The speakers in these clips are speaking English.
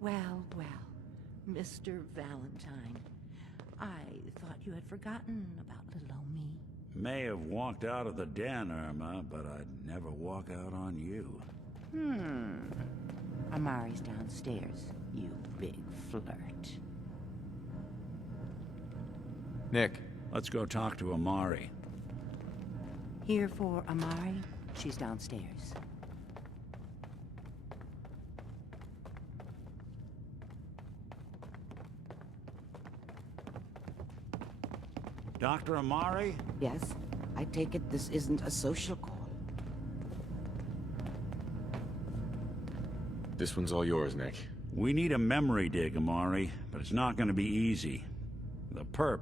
Well, well, Mr. Valentine. I thought you had forgotten about little old me. May have walked out of the den, Irma, but I'd never walk out on you. Amari's downstairs, you big flirt. Nick. Let's go talk to Amari. Here for Amari? She's downstairs. Dr. Amari? Yes? I take it this isn't a social call. This one's all yours, Nick. We need a memory dig, Amari, but it's not gonna be easy. The perp,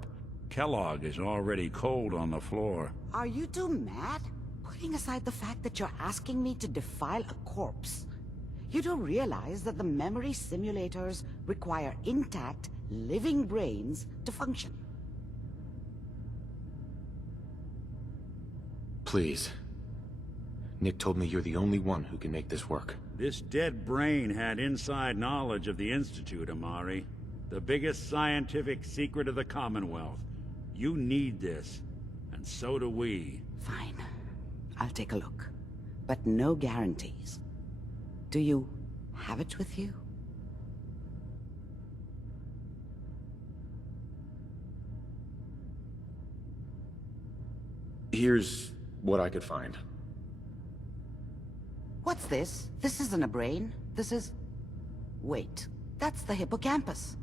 Kellogg, is already cold on the floor. Are you two mad? Putting aside the fact that you're asking me to defile a corpse, you don't realize that the memory simulators require intact, living brains to function. Please. Nick told me you're the only one who can make this work. This dead brain had inside knowledge of the Institute, Amari. The biggest scientific secret of the Commonwealth. You need this, and so do we. Fine. I'll take a look. But no guarantees. Do you have it with you? Here's what I could find. What's this? This isn't a brain. This is... Wait. That's the hippocampus.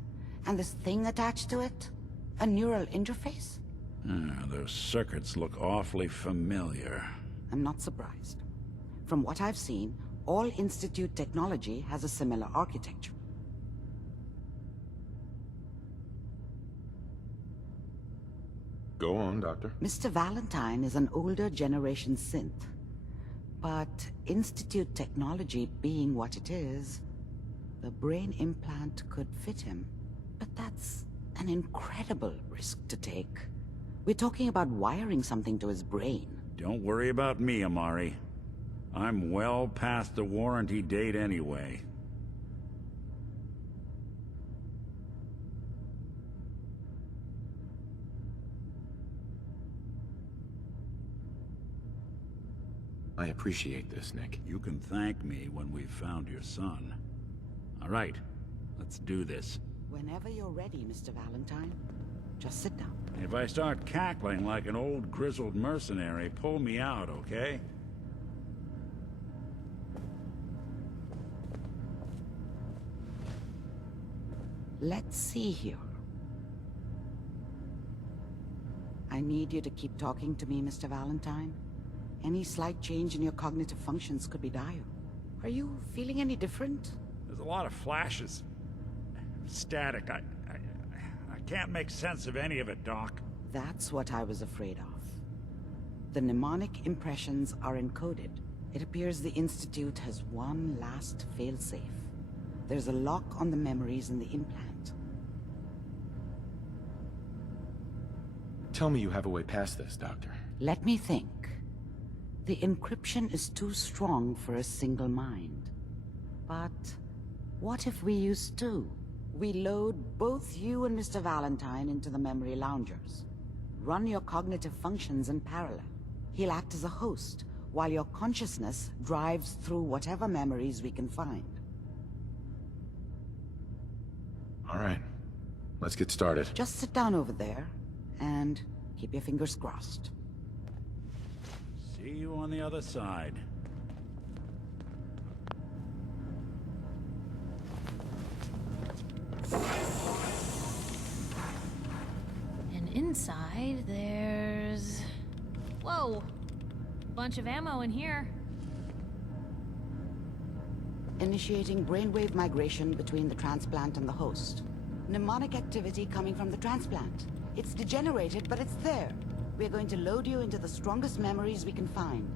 And this thing attached to it? A neural interface? Those circuits look awfully familiar. I'm not surprised. From what I've seen, all Institute technology has a similar architecture. Go on, Doctor. Mr. Valentine is an older generation synth. But Institute technology being what it is, the brain implant could fit him. But that's an incredible risk to take. We're talking about wiring something to his brain. Don't worry about me, Amari. I'm well past the warranty date anyway. I appreciate this, Nick. You can thank me when we've found your son. All right, let's do this. Whenever you're ready, Mr. Valentine. Just sit down. If I start cackling like an old grizzled mercenary, pull me out, okay? Let's see here. I need you to keep talking to me, Mr. Valentine. Any slight change in your cognitive functions could be dire. Are you feeling any different? There's a lot of flashes. Static. I can't make sense of any of it, Doc. That's what I was afraid of. The mnemonic impressions are encoded. It appears the Institute has one last failsafe. There's a lock on the memories in the implant. Tell me you have a way past this, Doctor. Let me think. The encryption is too strong for a single mind. But what if we use two? We load both you and Mr. Valentine into the memory loungers. Run your cognitive functions in parallel. He'll act as a host, while your consciousness drives through whatever memories we can find. All right. Let's get started. Just sit down over there, and keep your fingers crossed. See you on the other side. And inside, there's... Whoa! Bunch of ammo in here. Initiating brainwave migration between the transplant and the host. Mnemonic activity coming from the transplant. It's degenerated, but it's there. We're going to load you into the strongest memories we can find.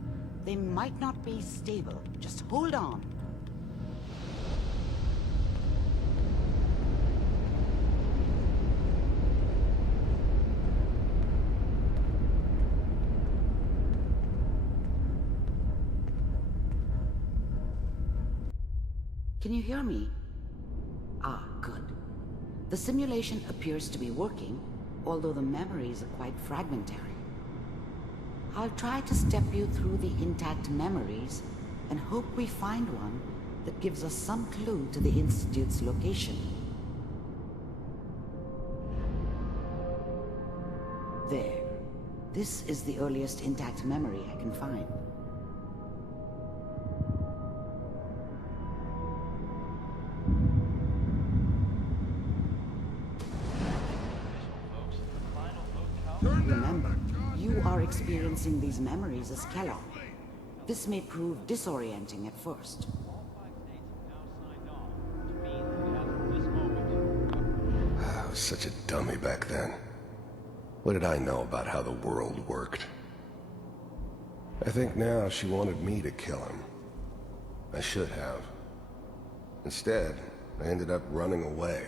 They might not be stable. Just hold on. Can you hear me? Ah, good. The simulation appears to be working, although the memories are quite fragmentary. I'll try to step you through the intact memories and hope we find one that gives us some clue to the Institute's location. There. This is the earliest intact memory I can find. Remember, you are experiencing these memories as Kellogg. This may prove disorienting at first. I was such a dummy back then. What did I know about how the world worked? I think now she wanted me to kill him. I should have. Instead, I ended up running away.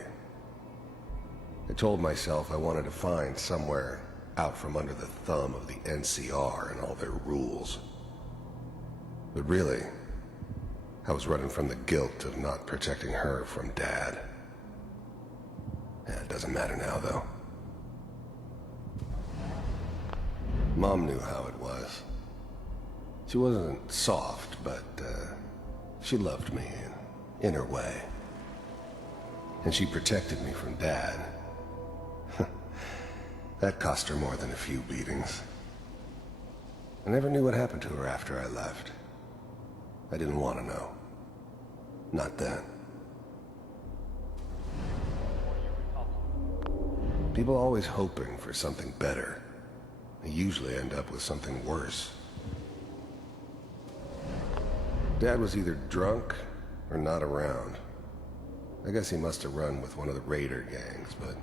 I told myself I wanted to find somewhere out from under the thumb of the NCR and all their rules. But really, I was running from the guilt of not protecting her from Dad. Yeah, it doesn't matter now, though. Mom knew how it was. She wasn't soft, but she loved me in her way. And she protected me from Dad. That cost her more than a few beatings. I never knew what happened to her after I left. I didn't want to know. Not then. People are always hoping for something better. They usually end up with something worse. Dad was either drunk or not around. I guess he must have run with one of the raider gangs, but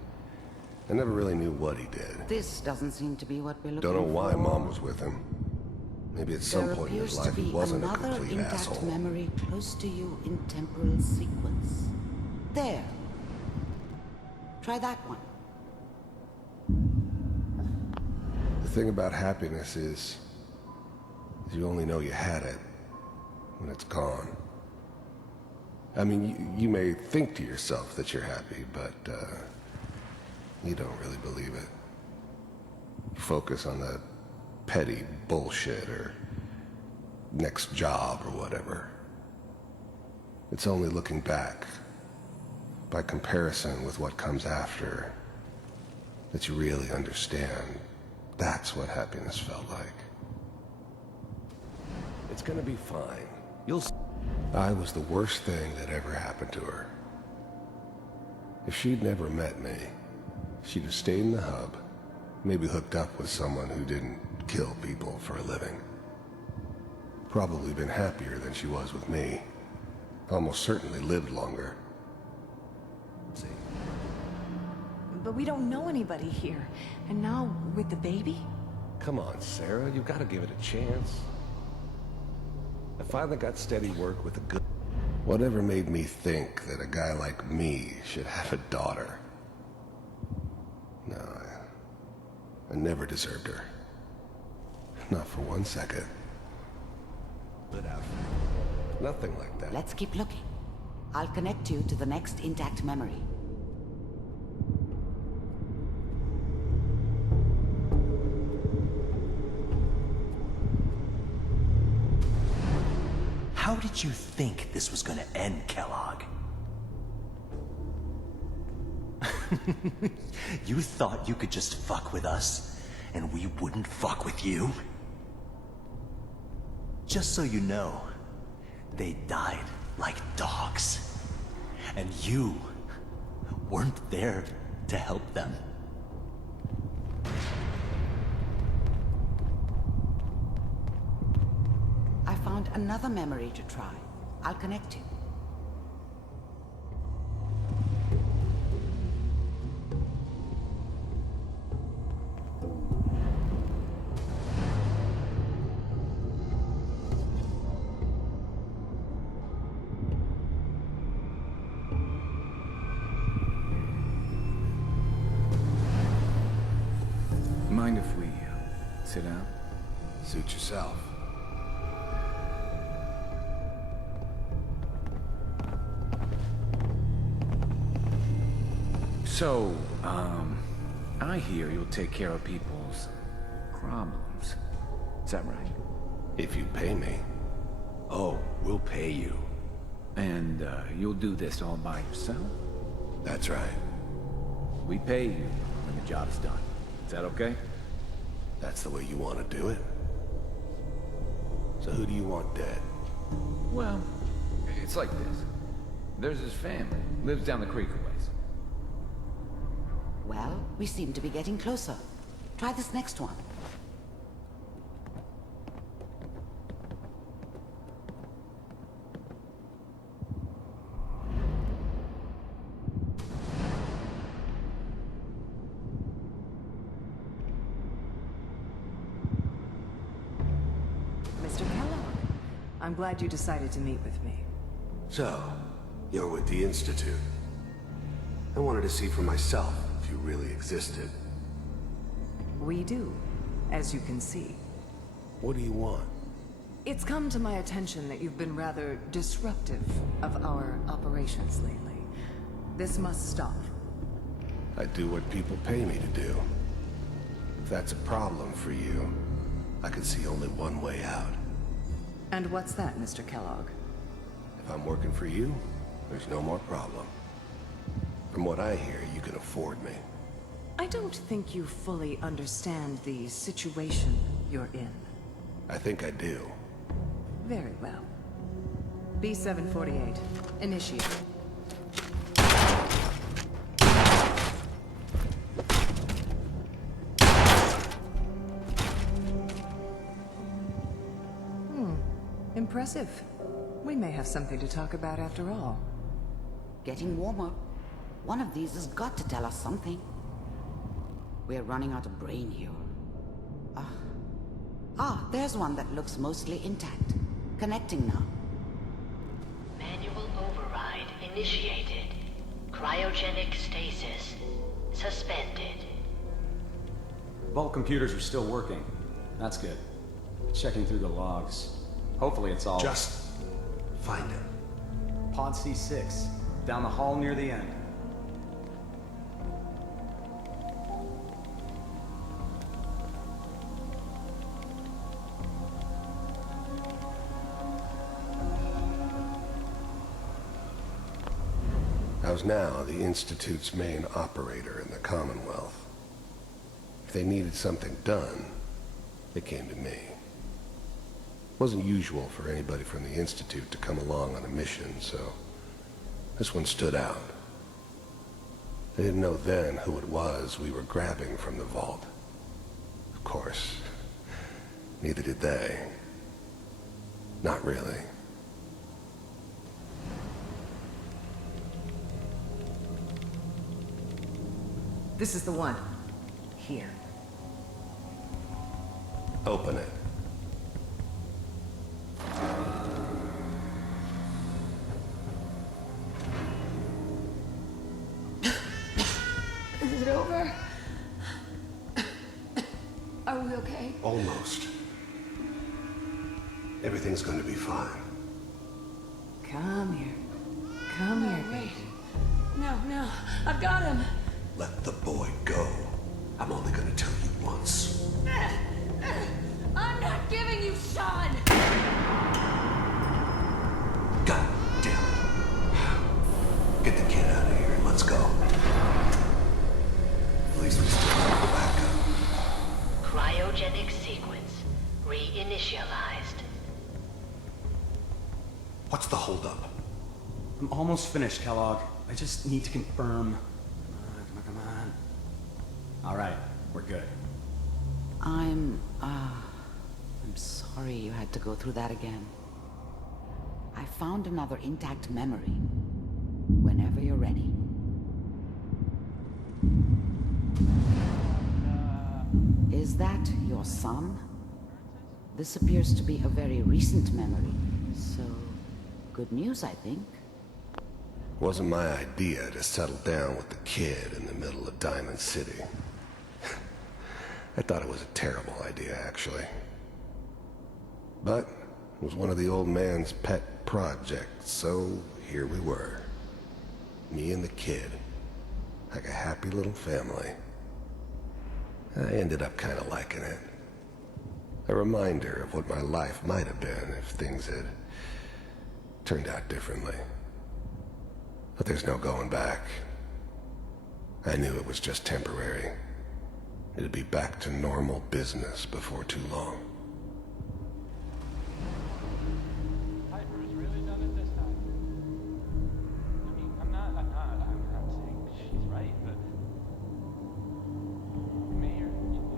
I never really knew what he did. This doesn't seem to be what we're looking for. Don't know why Mom was with him. Maybe at some point in his life he wasn't a complete There appears to be another intact asshole. memory close to you in temporal sequence. There. Try that one. The thing about happiness is you only know you had it when it's gone. I mean, you may think to yourself that you're happy, but you don't really believe it. You focus on the petty bullshit or next job or whatever. It's only looking back, by comparison with what comes after, that you really understand that's what happiness felt like. It's gonna be fine. I was the worst thing that ever happened to her. If she'd never met me, she'd have stayed in the hub, maybe hooked up with someone who didn't kill people for a living. Probably been happier than she was with me. Almost certainly lived longer. But we don't know anybody here. And now, with the baby? Come on, Sarah, you've got to give it a chance. I finally got steady work with a good... Whatever made me think that a guy like me should have a daughter? No, I never deserved her. Not for 1 second. But nothing like that. Let's keep looking. I'll connect you to the next intact memory. How did you think this was gonna end, Kellogg? You thought you could just fuck with us, and we wouldn't fuck with you? Just so you know, they died like dogs. And you weren't there to help them. I found another memory to try. I'll connect you. Mind if we sit down? Suit yourself. So, I hear you'll take care of people's problems. Is that right? If you pay me. Oh, we'll pay you. And, you'll do this all by yourself? That's right. We pay you when the job's done. Is that okay? That's the way you want to do it? So who do you want dead? Well, it's like this. There's his family. Lives down the creek a ways. Well, we seem to be getting closer. Try this next one. Mr. Kellogg, I'm glad you decided to meet with me. So, you're with the Institute. I wanted to see for myself if you really existed. We do, as you can see. What do you want? It's come to my attention that you've been rather disruptive of our operations lately. This must stop. I do what people pay me to do. If that's a problem for you, I can see only one way out. And what's that, Mr. Kellogg? If I'm working for you, there's no more problem. From what I hear, you can afford me. I don't think you fully understand the situation you're in. I think I do. Very well. B-748, initiate. Impressive. We may have something to talk about after all. Getting warmer. One of these has got to tell us something. We're running out of brain here. There's one that looks mostly intact. Connecting now. Manual override initiated. Cryogenic stasis suspended. Vault computers are still working. That's good. Checking through the logs. Hopefully it's all... Just find it. Pod C6, down the hall near the end. I was now the Institute's main operator in the Commonwealth. If they needed something done, they came to me. It wasn't usual for anybody from the Institute to come along on a mission, so this one stood out. They didn't know then who it was we were grabbing from the vault. Of course, neither did they. Not really. This is the one. Here. Open it. Is it over? Are we okay? Almost. Everything's going to be fine. Come here. Come here, baby. No. I've got him. Let the boy go. I'm only going to tell you once. I'm not giving you Sean! God damn it. Get the kid out of here and let's go. At least we still have the backup. Cryogenic sequence reinitialized. What's the holdup? I'm almost finished, Kellogg. I just need to confirm. Come on. All right, we're good. I'm sorry you had to go through that again. I found another intact memory. Whenever you're ready. Is that your son? This appears to be a very recent memory, so good news, I think. Wasn't my idea to settle down with the kid in the middle of Diamond City. I thought it was a terrible idea, actually. But it was one of the old man's pet projects, so here we were. Me and the kid, like a happy little family. I ended up kind of liking it. A reminder of what my life might have been if things had turned out differently. But there's no going back. I knew it was just temporary. It'd be back to normal business before too long. Piper's really done it this time. I mean, I'm not saying she's right, but Mayor, he's gonna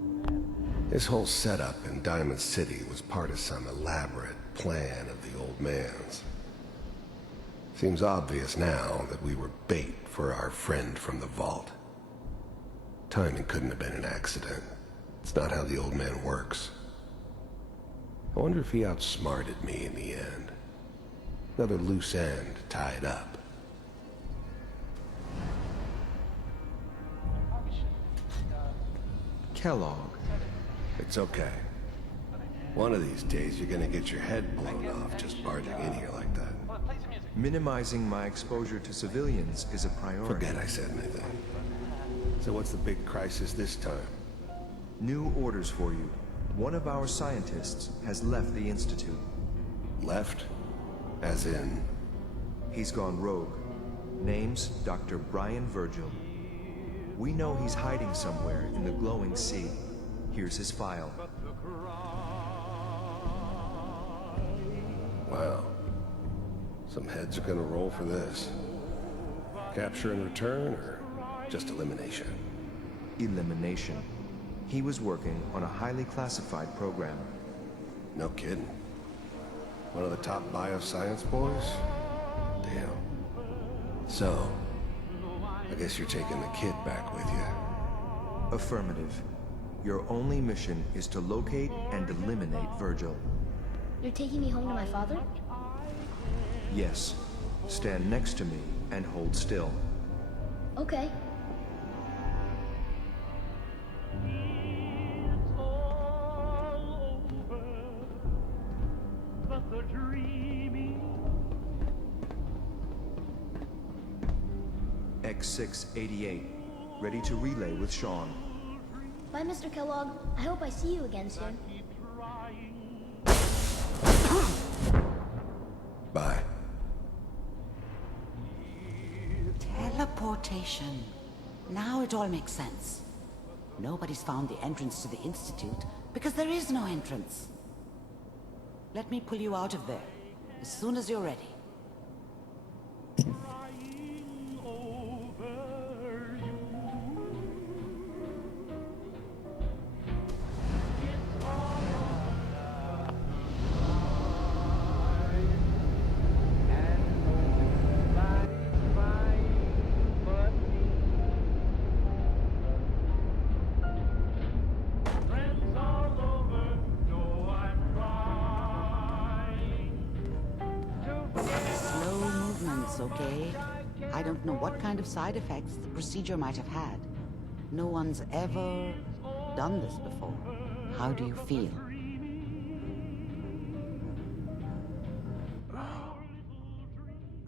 be mad. This whole setup in Diamond City was part of some elaborate plan of the old man's. Seems obvious now that we were bait for our friend from the vault. Timing couldn't have been an accident. It's not how the old man works. I wonder if he outsmarted me in the end. Another loose end tied up. Kellogg. It's okay. One of these days you're gonna get your head blown off just barging in here like that. Minimizing my exposure to civilians is a priority. Forget I said anything. So what's the big crisis this time? New orders for you. One of our scientists has left the Institute. Left? As in? He's gone rogue. Name's Dr. Brian Virgil. We know he's hiding somewhere in the glowing sea. Here's his file. Wow. Some heads are gonna roll for this. Capture and return, or just elimination? Elimination. He was working on a highly classified program. No kidding. One of the top bioscience boys? Damn. So, I guess you're taking the kid back with you. Affirmative. Your only mission is to locate and eliminate Virgil. You're taking me home to my father? Yes. Stand next to me and hold still. Okay. X688. Ready to relay with Sean. Bye, Mr. Kellogg. I hope I see you again soon. Bye. Teleportation. Now it all makes sense. Nobody's found the entrance to the Institute because there is no entrance. Let me pull you out of there as soon as you're ready. Okay? I don't know what kind of side effects the procedure might have had. No one's ever done this before. How do you feel?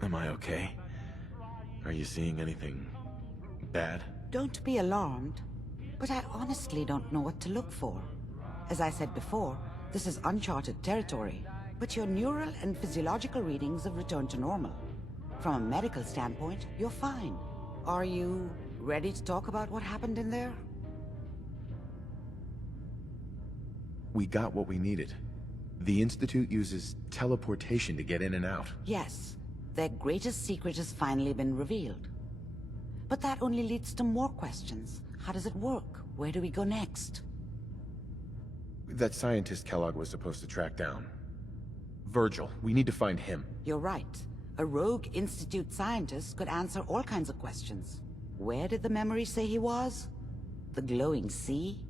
Am I okay? Are you seeing anything bad? Don't be alarmed, but I honestly don't know what to look for. As I said before, this is uncharted territory, but your neural and physiological readings have returned to normal. From a medical standpoint, you're fine. Are you ready to talk about what happened in there? We got what we needed. The Institute uses teleportation to get in and out. Yes. Their greatest secret has finally been revealed. But that only leads to more questions. How does it work? Where do we go next? That scientist Kellogg was supposed to track down. Virgil. We need to find him. You're right. A rogue Institute scientist could answer all kinds of questions. Where did the memory say he was? The glowing sea?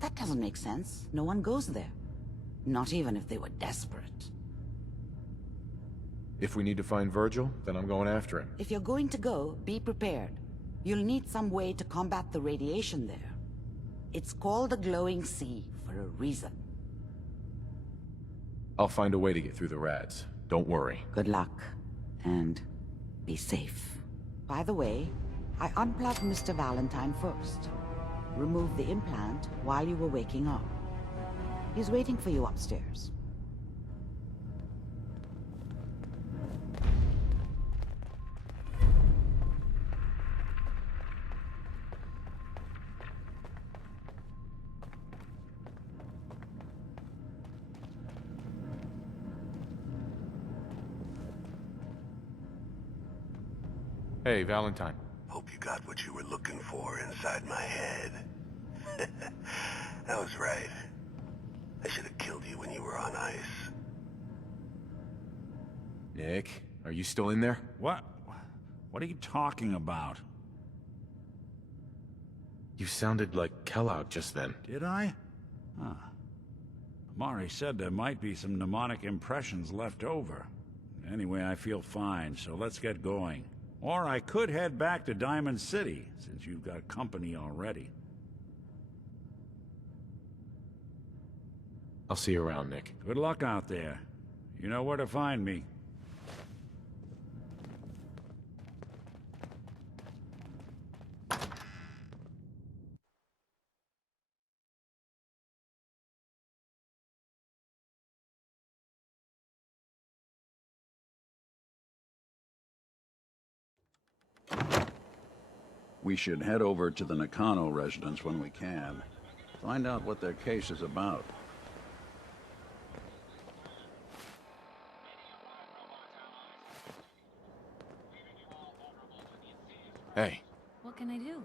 That doesn't make sense. No one goes there. Not even if they were desperate. If we need to find Virgil, then I'm going after him. If you're going to go, be prepared. You'll need some way to combat the radiation there. It's called the glowing sea for a reason. I'll find a way to get through the rads. Don't worry. Good luck. And be safe. By the way, I unplugged Mr. Valentine first. Removed the implant while you were waking up. He's waiting for you upstairs. Hey, Valentine. Hope you got what you were looking for inside my head. I was right. I should have killed you when you were on ice. Nick, are you still in there? What? What are you talking about? You sounded like Kellogg just then. Did I? Huh. Amari said there might be some mnemonic impressions left over. Anyway, I feel fine, so let's get going. Or I could head back to Diamond City, since you've got company already. I'll see you around, Nick. Good luck out there. You know where to find me. We should head over to the Nakano residence when we can. Find out what their case is about. Hey. What can I do?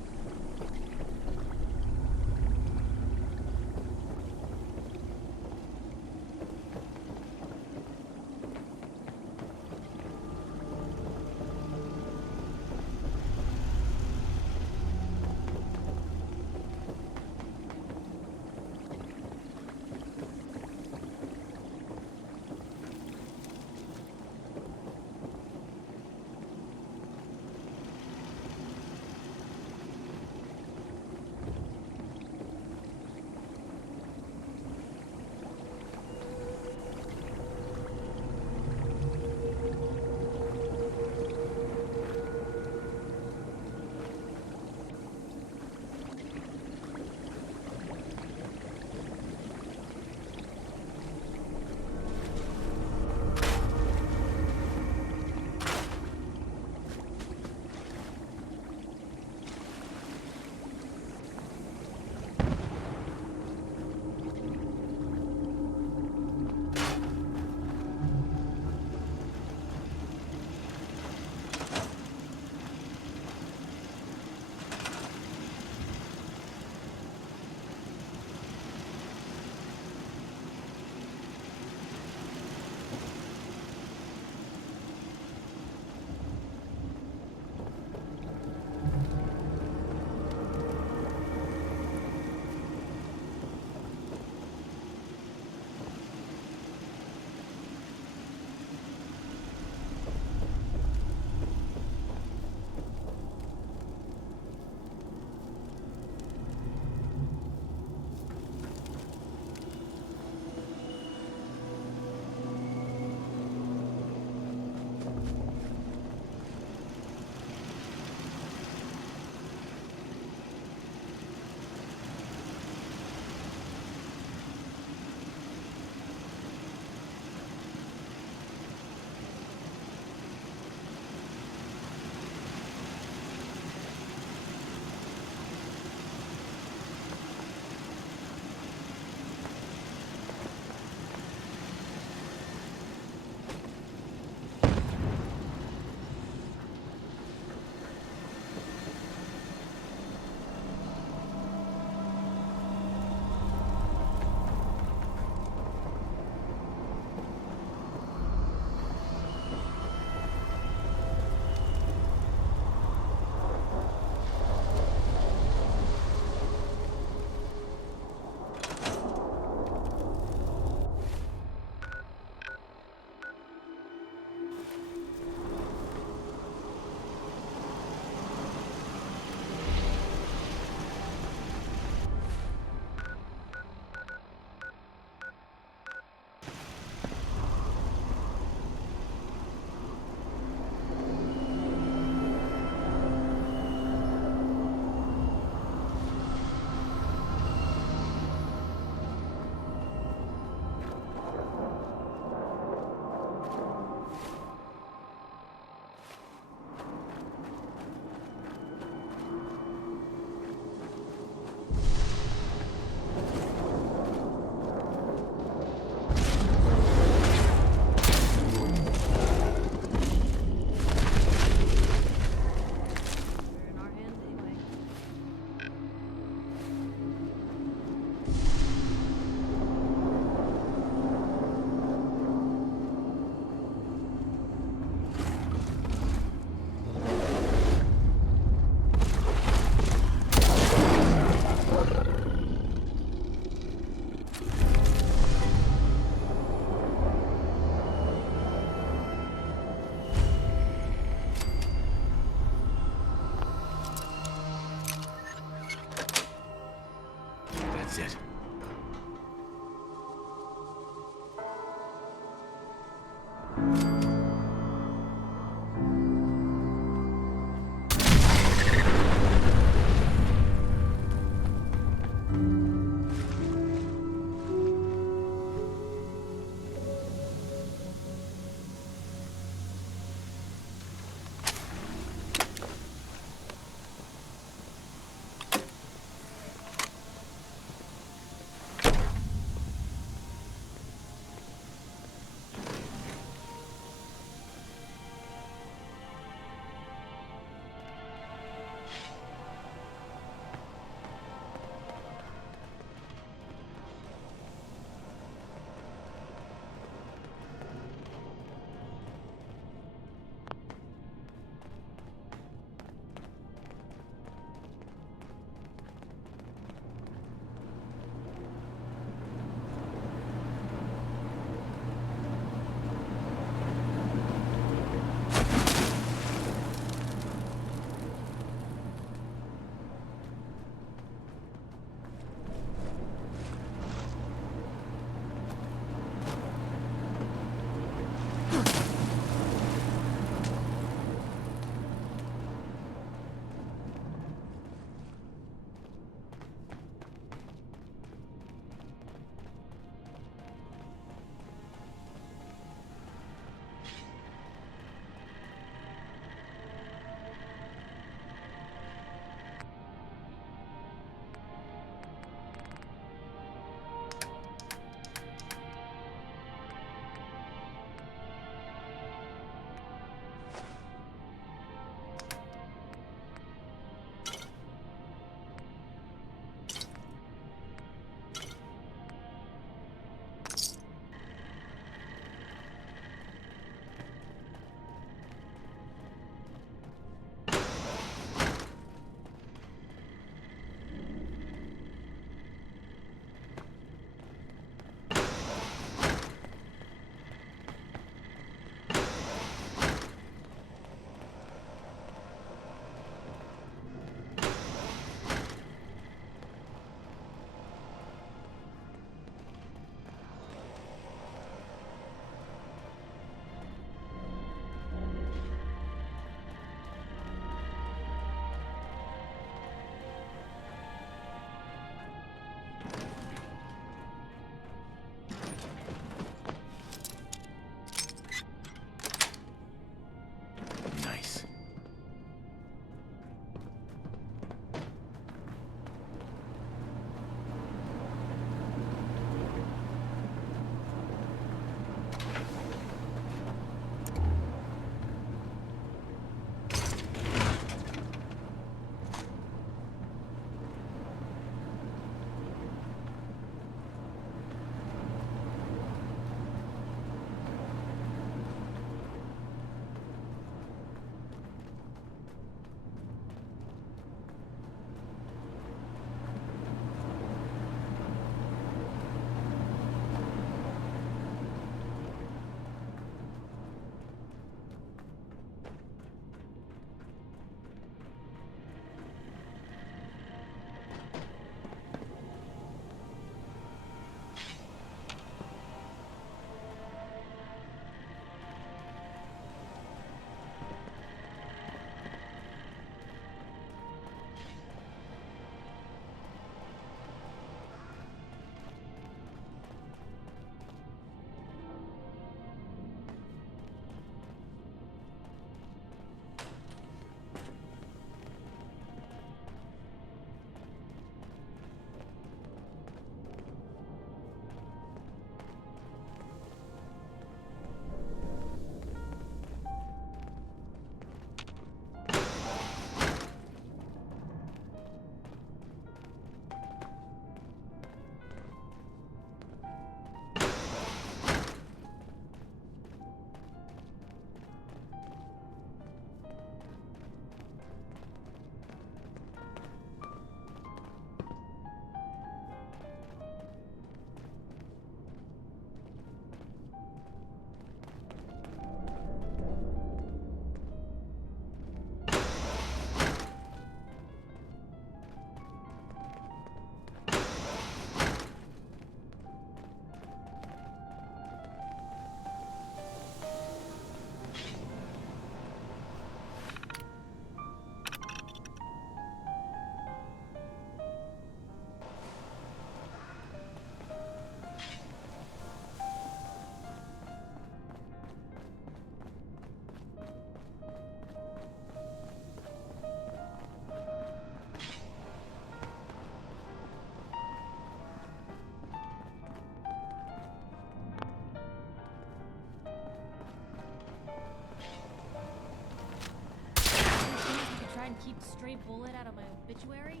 try and keep stray bullet out of my obituary?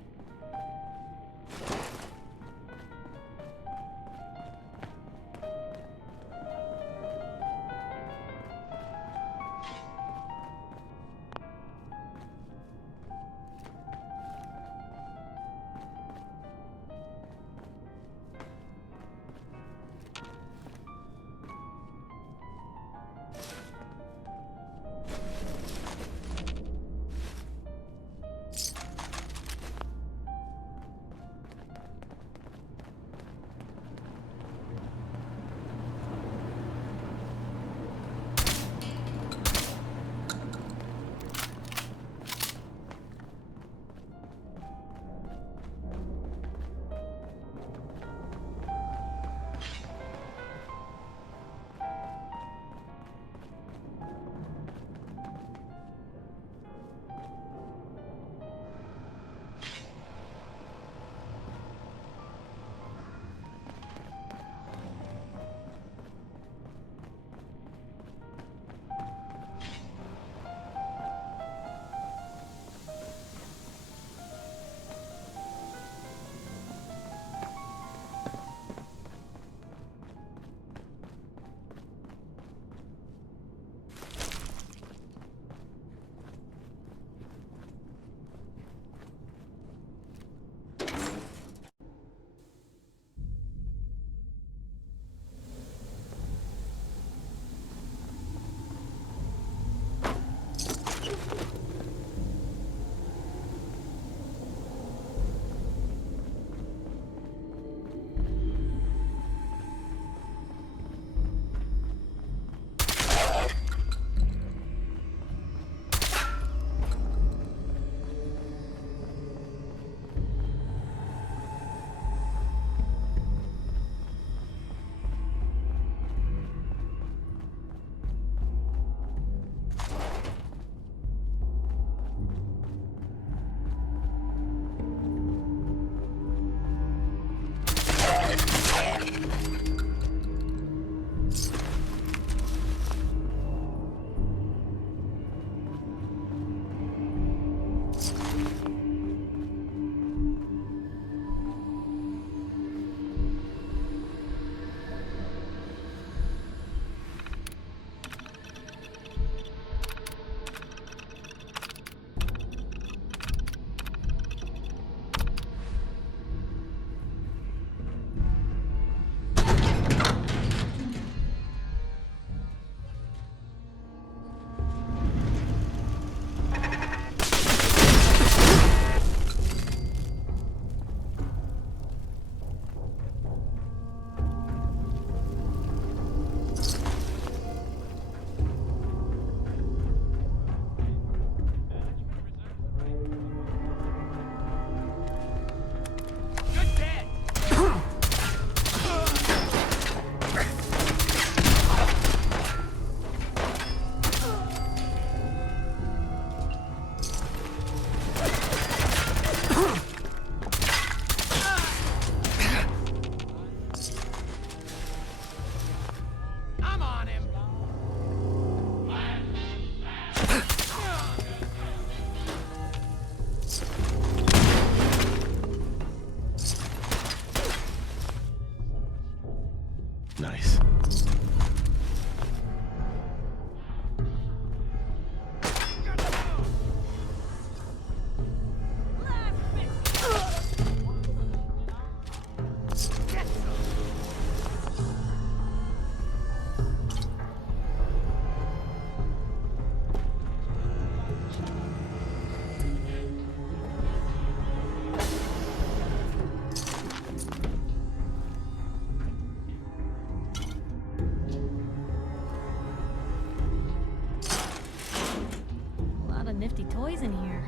Nifty toys in here.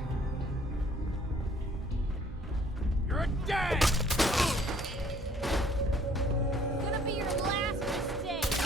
You're dead! Gonna be your last mistake.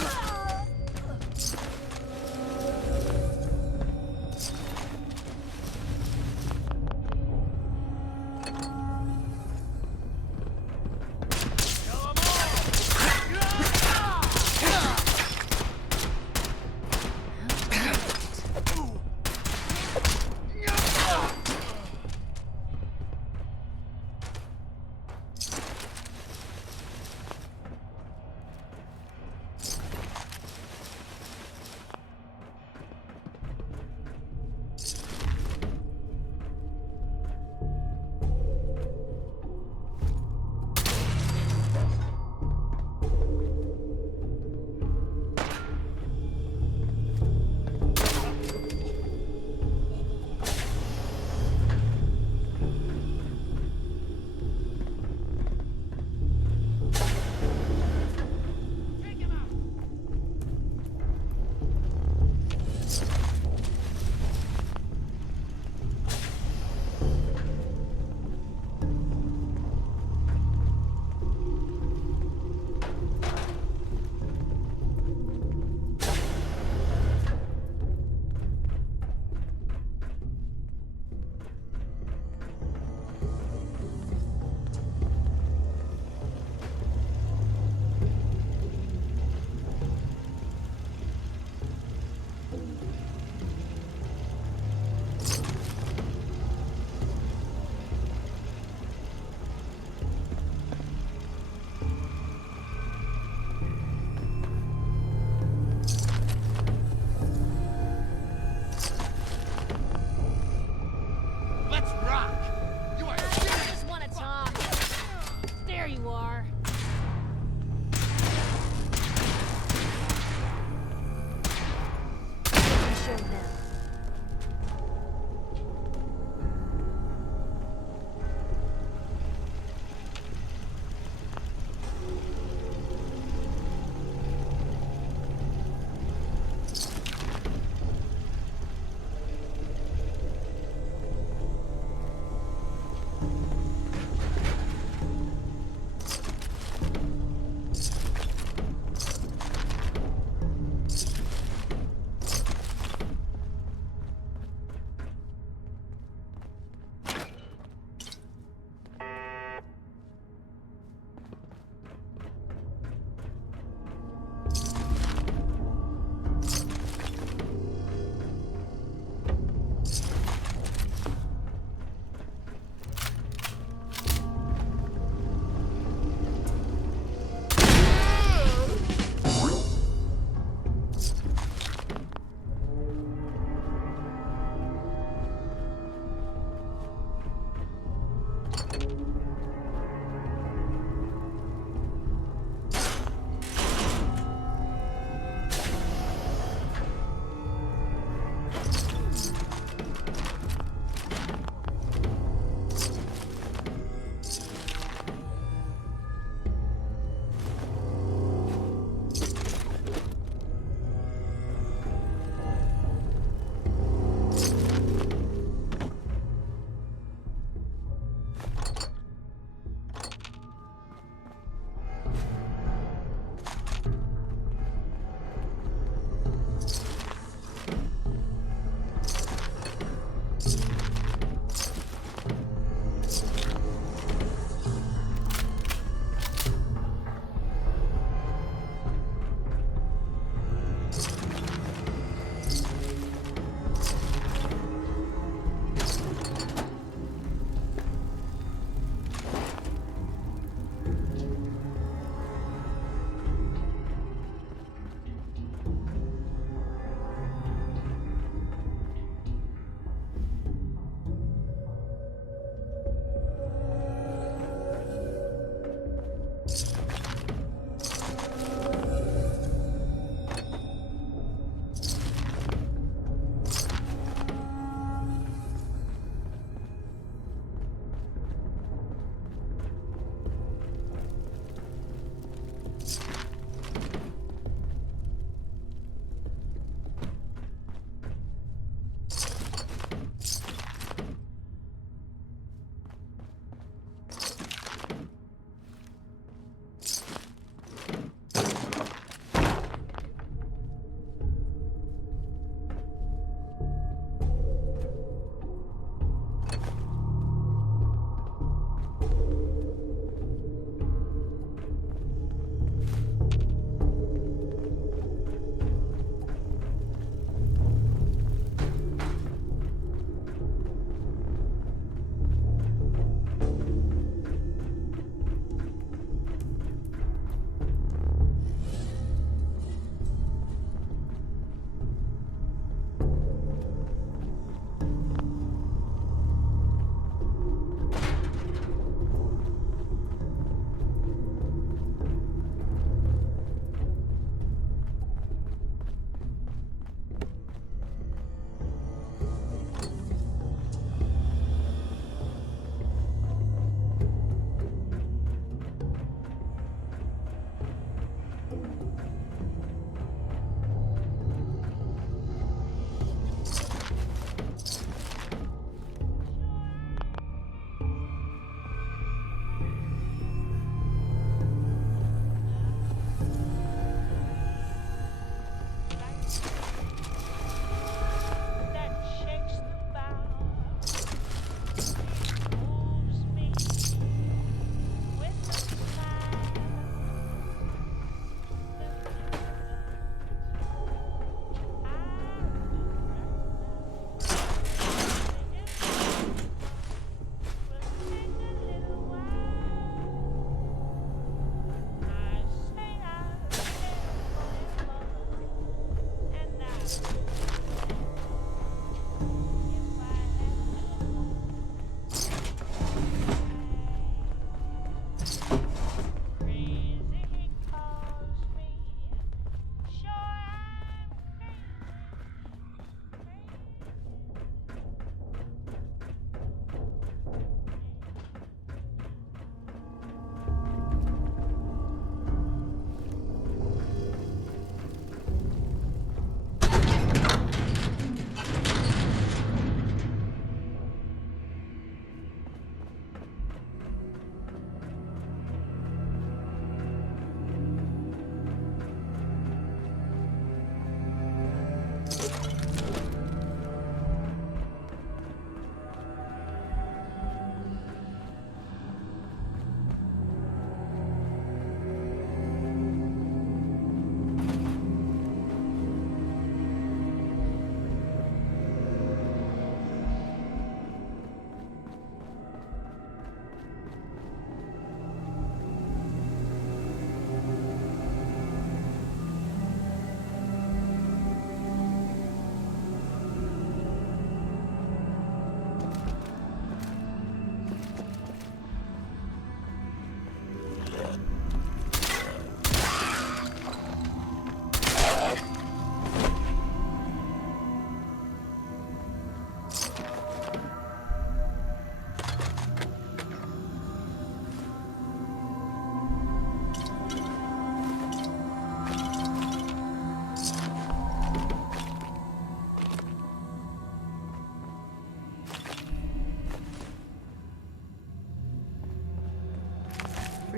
them.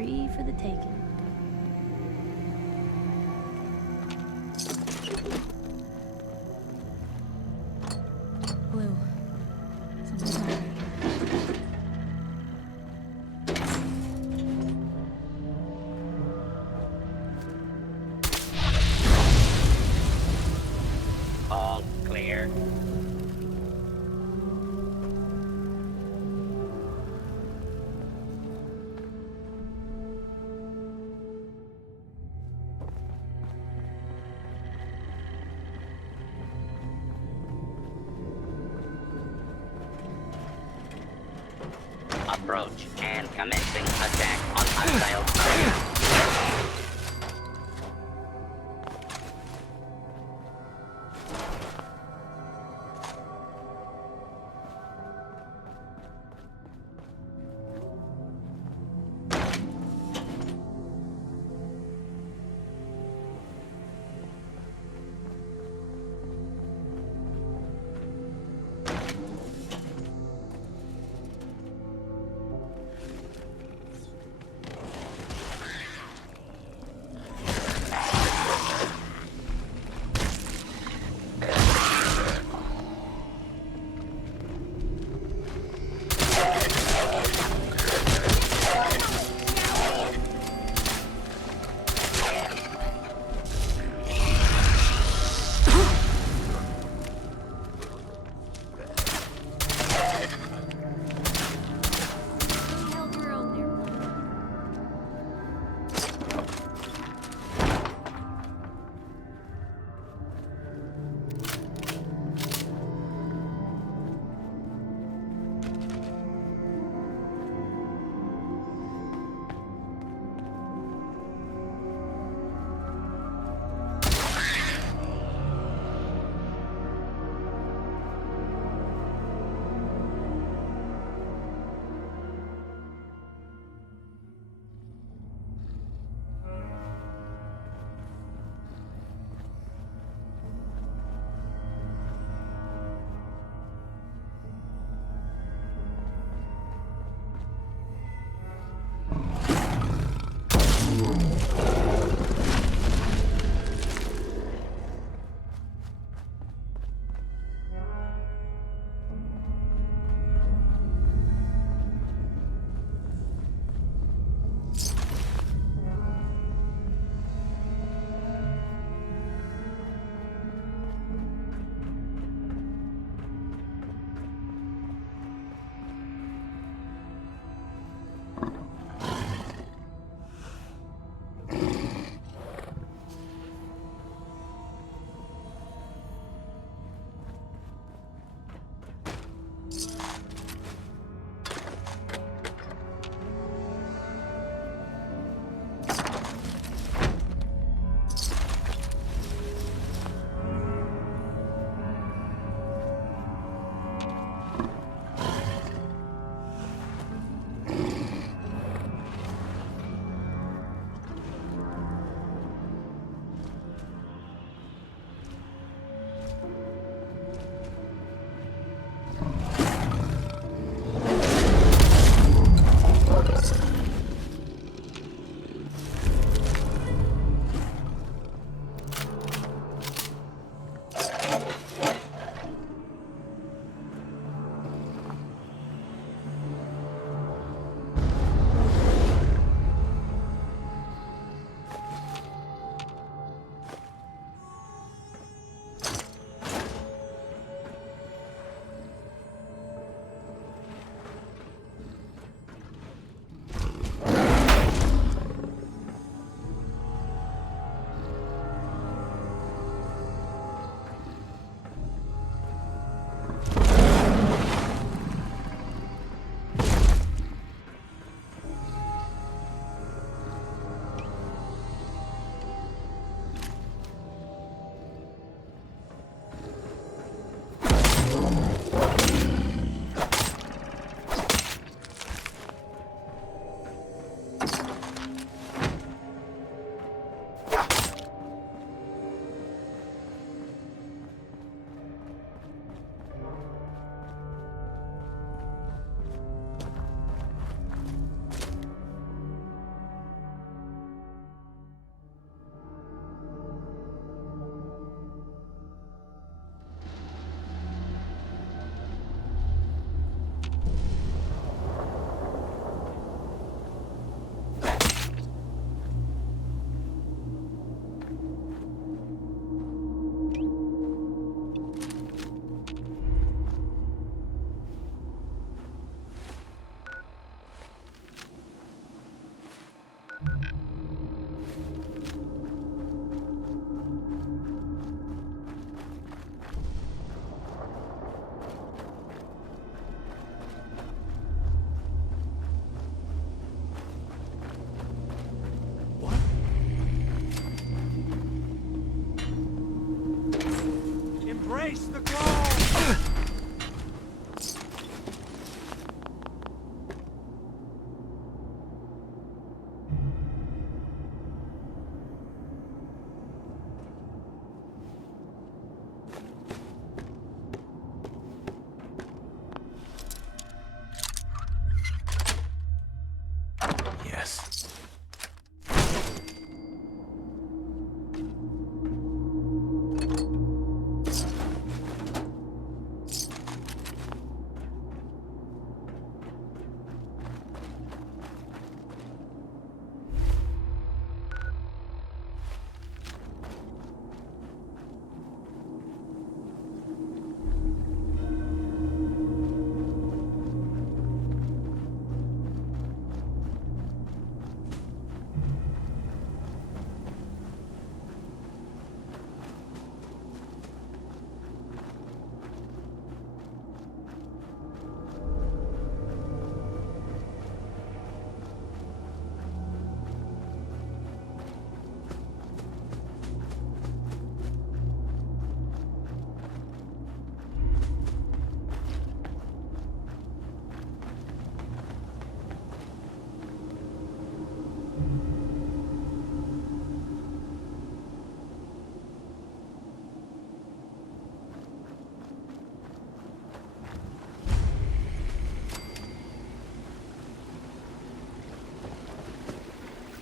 free for the taking. Blue. Something's not right. All clear. Approach and commencing attack on hostile target.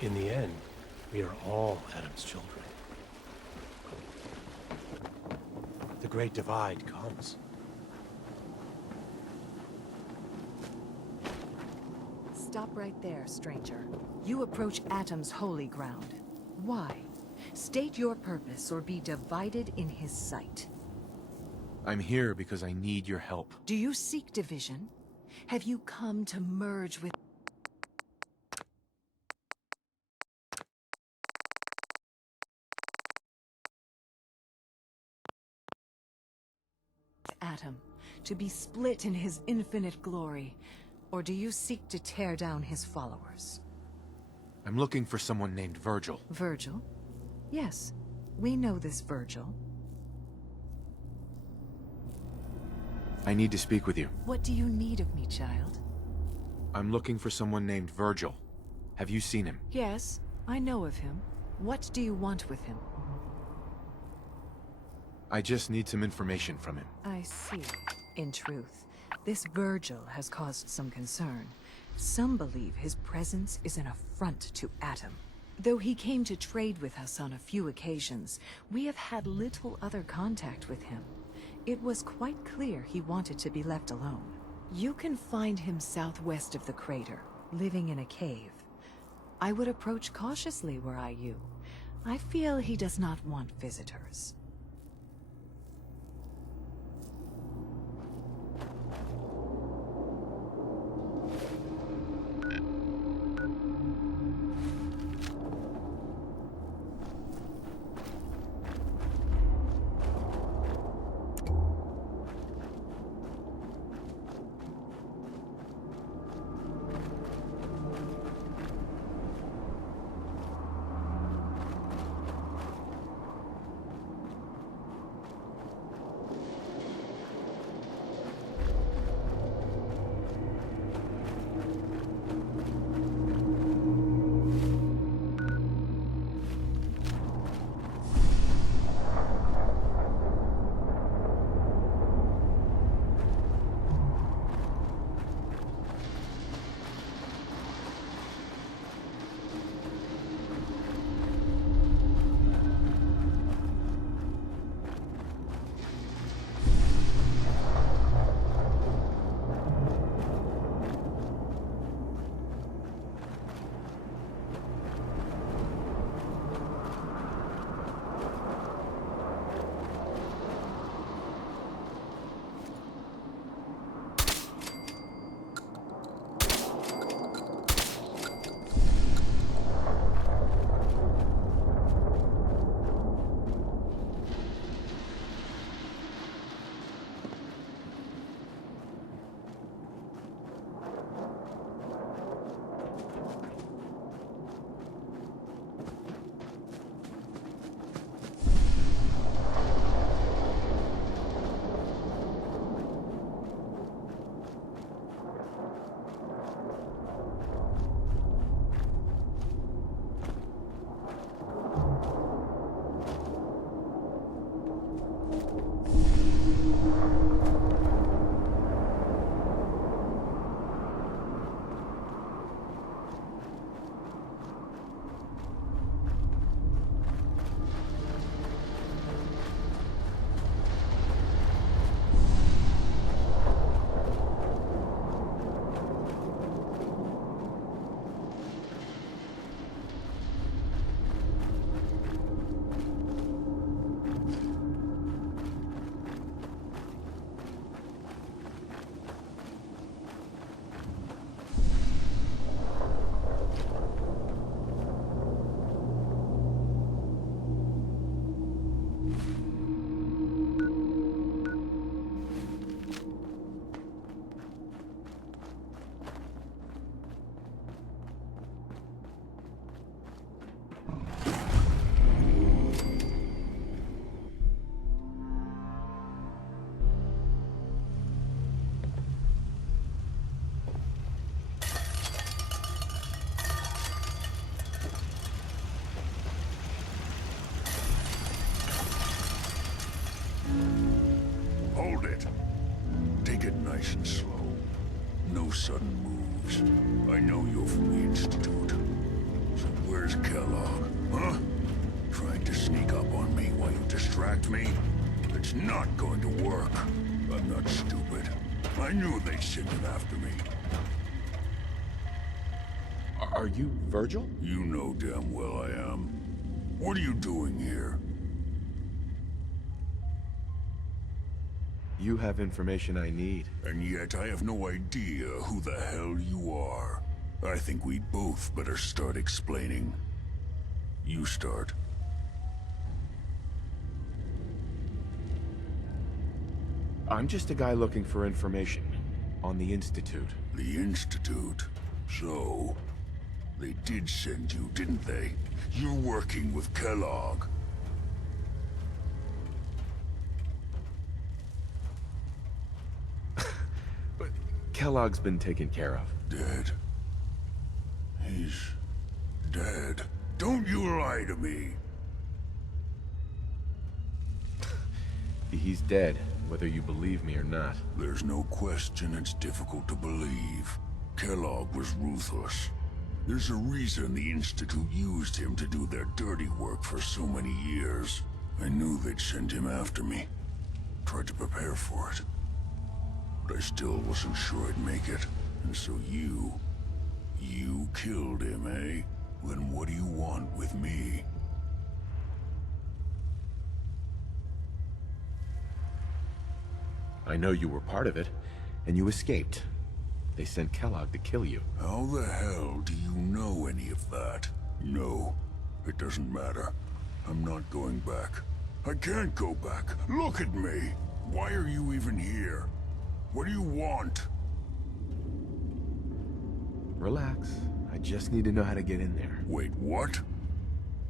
In the end, we are all Adam's children. The Great Divide comes. Stop right there, stranger. You approach Atom's holy ground. Why? State your purpose or be divided in his sight. I'm here because I need your help. Do you seek division? Have you come to merge with... Atom, to be split in his infinite glory? Or do you seek to tear down his followers? I'm looking for someone named Virgil. Virgil? Yes, we know this Virgil. I need to speak with you. What do you need of me, child? I'm looking for someone named Virgil. Have you seen him? Yes, I know of him. What do you want with him? I just need some information from him. I see. In truth, this Virgil has caused some concern. Some believe his presence is an affront to Atom. Though he came to trade with us on a few occasions, we have had little other contact with him. It was quite clear he wanted to be left alone. You can find him southwest of the crater, living in a cave. I would approach cautiously were I you. I feel he does not want visitors. Nice and slow. No sudden moves. I know you're from the Institute. So Where's Kellogg? Huh? Trying to sneak up on me while you distract me? It's not going to work. I'm not stupid. I knew they'd send him after me. Are you Virgil? You know damn well I am. What are you doing here? You have information I need. And yet I have no idea who the hell you are. I think we both better start explaining. You start. I'm just a guy looking for information on the Institute. The Institute? So, they did send you, didn't they? You're working with Kellogg. But Kellogg's been taken care of. Dead. He's dead. Don't you lie to me! He's dead, whether you believe me or not. There's no question it's difficult to believe. Kellogg was ruthless. There's a reason the Institute used him to do their dirty work for so many years. I knew they'd send him after me. Tried to prepare for it. But I still wasn't sure I'd make it. And so you killed him, eh? Then what do you want with me? I know you were part of it, and you escaped. They sent Kellogg to kill you. How the hell do you know any of that? No, it doesn't matter. I'm not going back. I can't go back. Look at me! Why are you even here? What do you want? Relax. I just need to know how to get in there. Wait, what?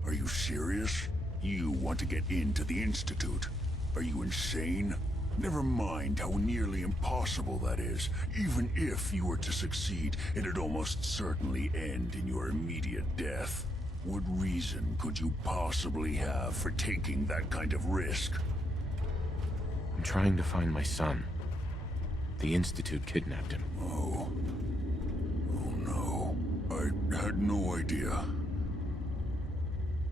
Are you serious? You want to get into the Institute? Are you insane? Never mind how nearly impossible that is. Even if you were to succeed, it'd almost certainly end in your immediate death. What reason could you possibly have for taking that kind of risk? I'm trying to find my son. The Institute kidnapped him. Oh no. I had no idea.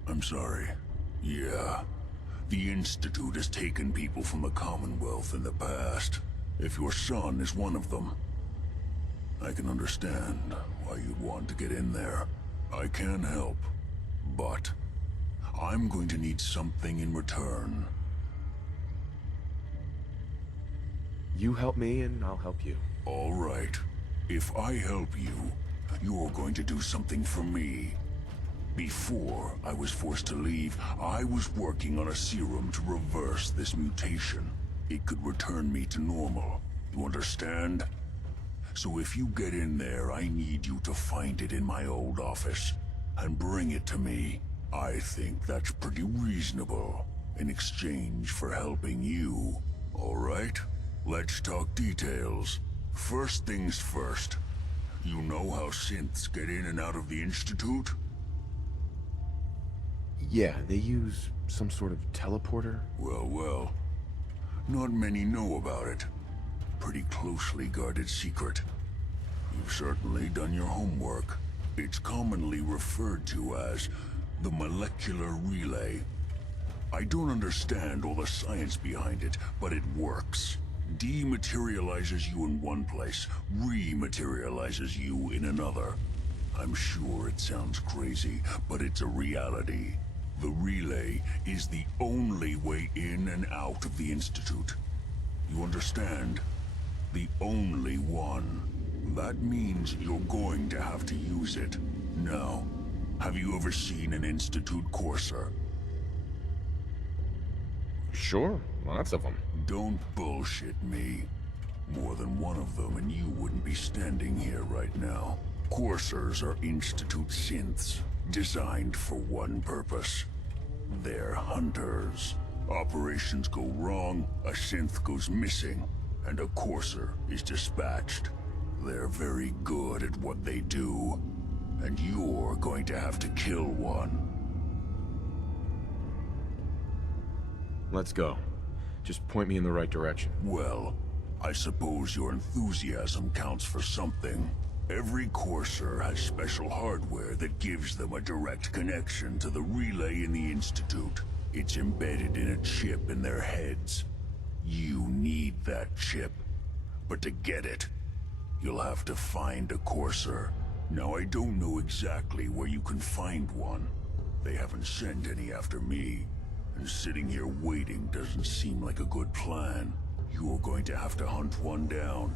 I'm sorry. Yeah. The Institute has taken people from the Commonwealth in the past. If your son is one of them, I can understand why you'd want to get in there. I can help, but I'm going to need something in return. You help me and I'll help you. All right. If I help you, you're going to do something for me. Before I was forced to leave, I was working on a serum to reverse this mutation. It could return me to normal. You understand? So if you get in there, I need you to find it in my old office and bring it to me. I think that's pretty reasonable in exchange for helping you. All right? Let's talk details. First things first. You know how synths get in and out of the Institute? Yeah, they use some sort of teleporter. Well. Not many know about it. Pretty closely guarded secret. You've certainly done your homework. It's commonly referred to as the molecular relay. I don't understand all the science behind it, but it works. Dematerializes you in one place, rematerializes you in another. I'm sure it sounds crazy, but it's a reality. The relay is the only way in and out of the Institute. You understand? The only one. That means you're going to have to use it. Now, have you ever seen an Institute courser? Sure, lots of them. Don't bullshit me. More than one of them and you wouldn't be standing here right now. Coursers are Institute synths, designed for one purpose. They're hunters. Operations go wrong, a synth goes missing, and a courser is dispatched. They're very good at what they do, and you're going to have to kill one. Let's go. Just point me in the right direction. Well, I suppose your enthusiasm counts for something. Every Courser has special hardware that gives them a direct connection to the relay in the Institute. It's embedded in a chip in their heads. You need that chip. But to get it, you'll have to find a Courser. Now, I don't know exactly where you can find one. They haven't sent any after me. And sitting here waiting doesn't seem like a good plan. You're going to have to hunt one down.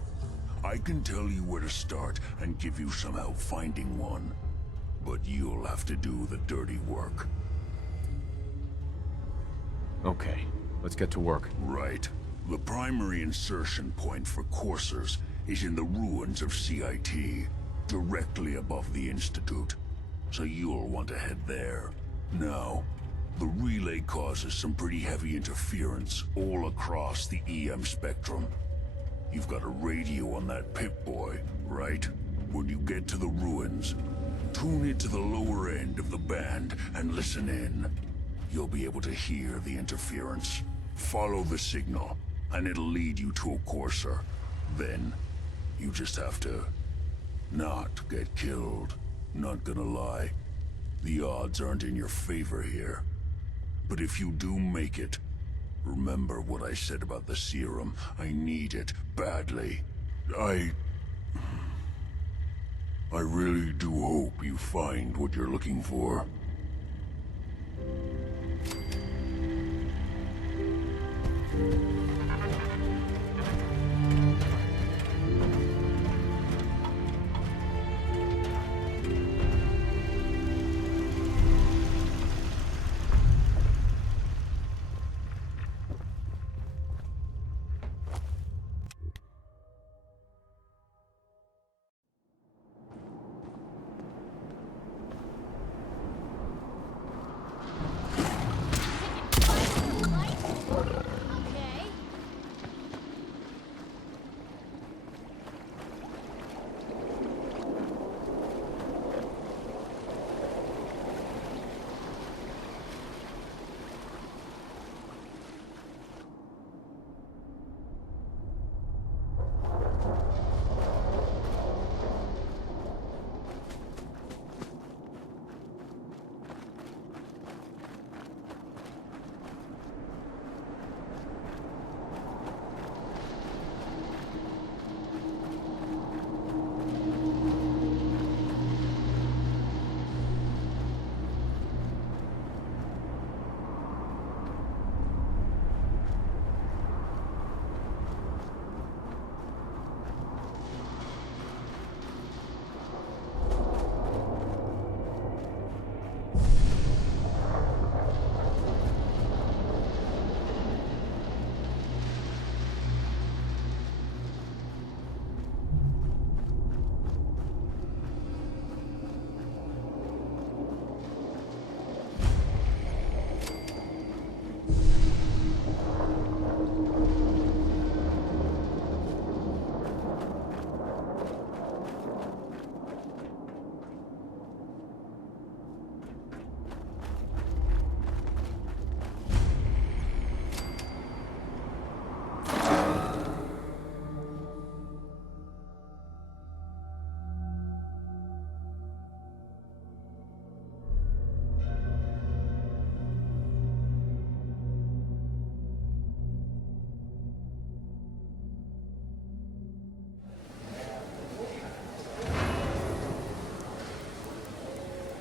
I can tell you where to start and give you some help finding one. But you'll have to do the dirty work. Okay, let's get to work. Right. The primary insertion point for Coursers is in the ruins of CIT, directly above the Institute. So you'll want to head there. Now, the relay causes some pretty heavy interference all across the EM spectrum. You've got a radio on that Pip-Boy, right? When you get to the ruins, tune it to the lower end of the band and listen in. You'll be able to hear the interference. Follow the signal, and it'll lead you to a Courser. Then, you just have to not get killed. Not gonna lie, the odds aren't in your favor here. But if you do make it, remember what I said about the serum. I need it badly. I really do hope you find what you're looking for.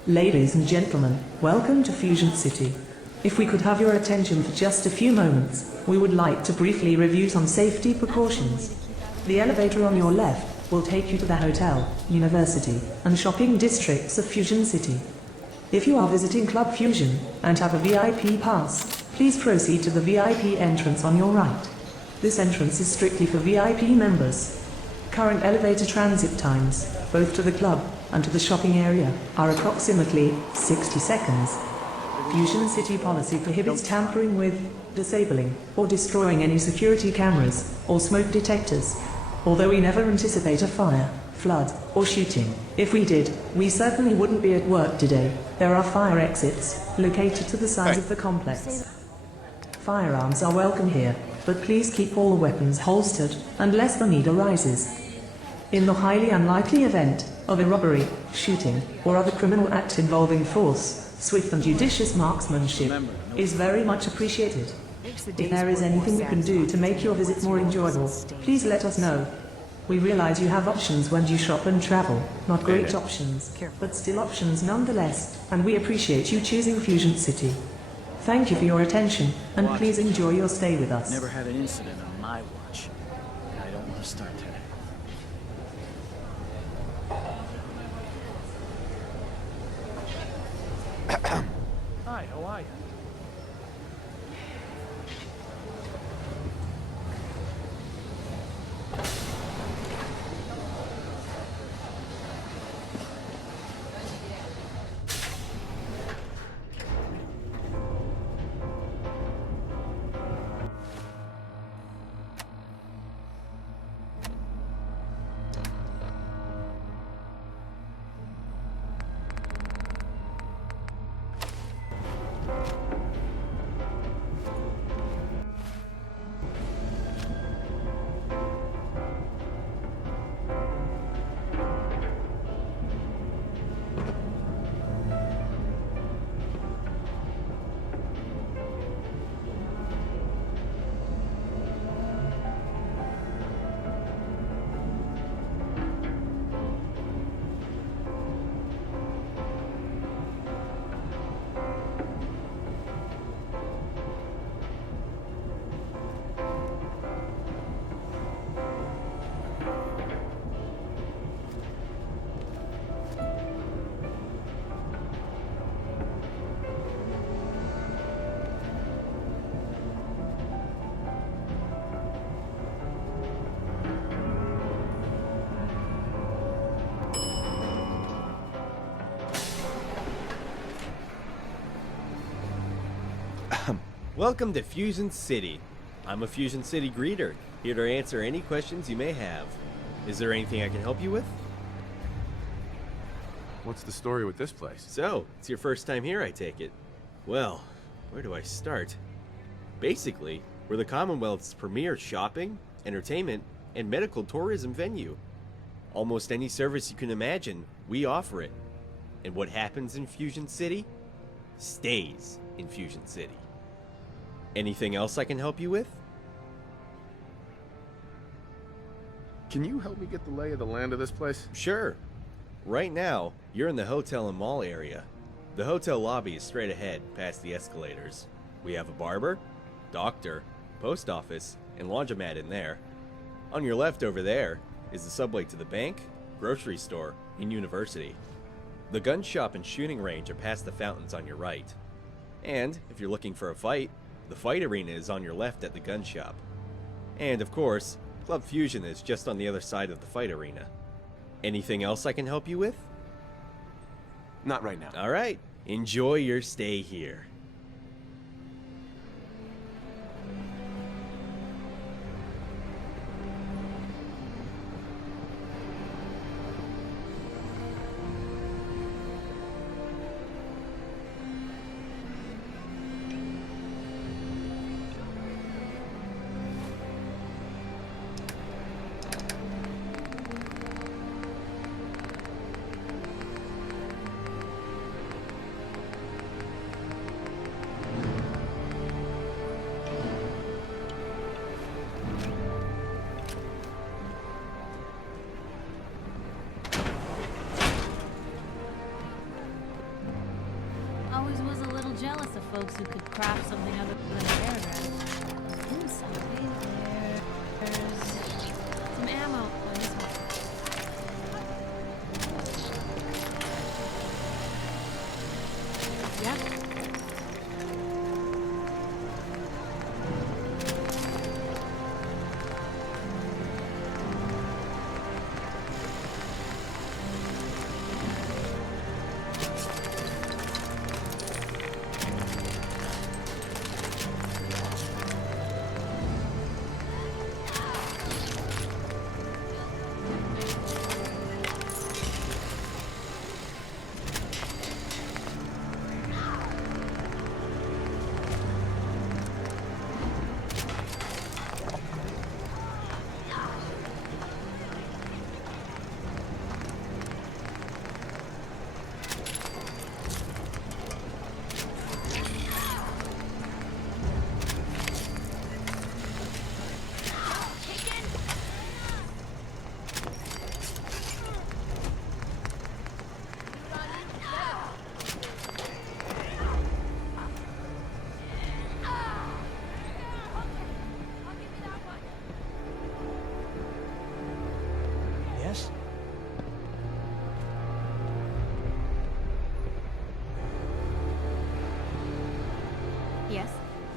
Ladies and gentlemen, welcome to Fusion City. If we could have your attention for just a few moments, we would like to briefly review some safety precautions. The elevator on your left will take you to the hotel, university, and shopping districts of Fusion City. If you are visiting Club Fusion and have a VIP pass, please proceed to the VIP entrance on your right. This entrance is strictly for VIP members. Current elevator transit times, both to the club and to the shopping area, are approximately 60 seconds. Fusion City policy prohibits tampering with, disabling, or destroying any security cameras or smoke detectors. Although we never anticipate a fire, flood, or shooting, if we did, we certainly wouldn't be at work today. There are fire exits located to the sides of the complex. Firearms are welcome here, but please keep all the weapons holstered unless the need arises. In the highly unlikely event of a robbery, shooting, or other criminal act involving force, swift and judicious marksmanship is very much appreciated. If there is anything we can do to make your visit more enjoyable, please let us know. We realize you have options when you shop and travel, not great options, but still options nonetheless, and we appreciate you choosing Fusion City. Thank you for your attention, and please enjoy your stay with us. Never had an incident on my watch, and I don't want to start today. Hi, how are you? Welcome to Fusion City. I'm a Fusion City greeter, here to answer any questions you may have. Is there anything I can help you with? What's the story with this place? So, it's your first time here, I take it. Well, where do I start? Basically, we're the Commonwealth's premier shopping, entertainment, and medical tourism venue. Almost any service you can imagine, we offer it. And what happens in Fusion City stays in Fusion City. Anything else I can help you with? Can you help me get the lay of the land of this place? Sure. Right now, you're in the hotel and mall area. The hotel lobby is straight ahead, past the escalators. We have a barber, doctor, post office, and laundromat in there. On your left over there is the subway to the bank, grocery store, and university. The gun shop and shooting range are past the fountains on your right. And, if you're looking for a fight, the fight arena is on your left at the gun shop. And of course, Club Fusion is just on the other side of the fight arena. Anything else I can help you with? Not right now. Alright, enjoy your stay here. Always was a little jealous of folks who could craft something other than a paragraph. There's some ammo on this one. Yep.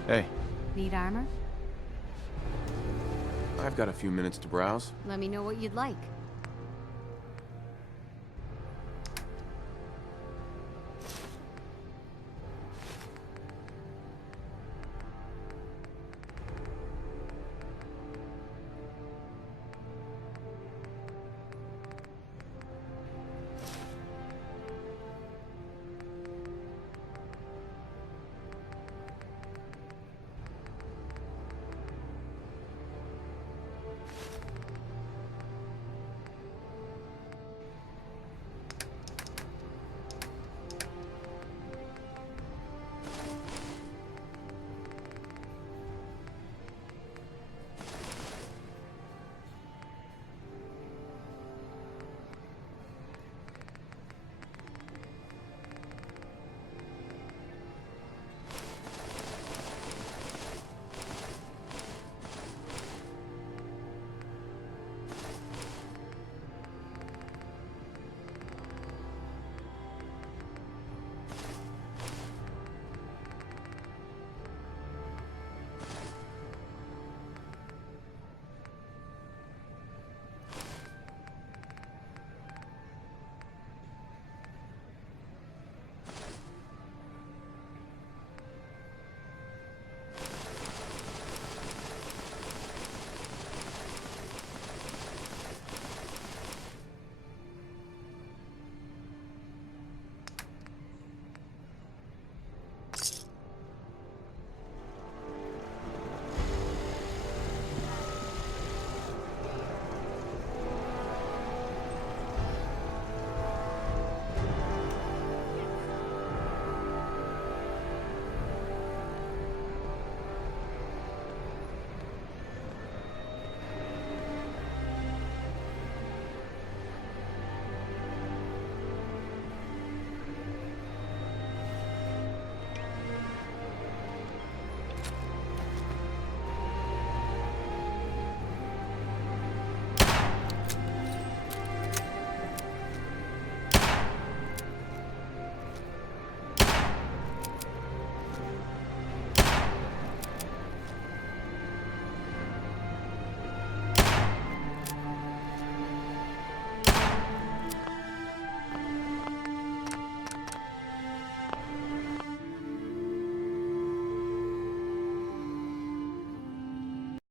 Hey, Need armor? I've got a few minutes to browse. Let me know what you'd like.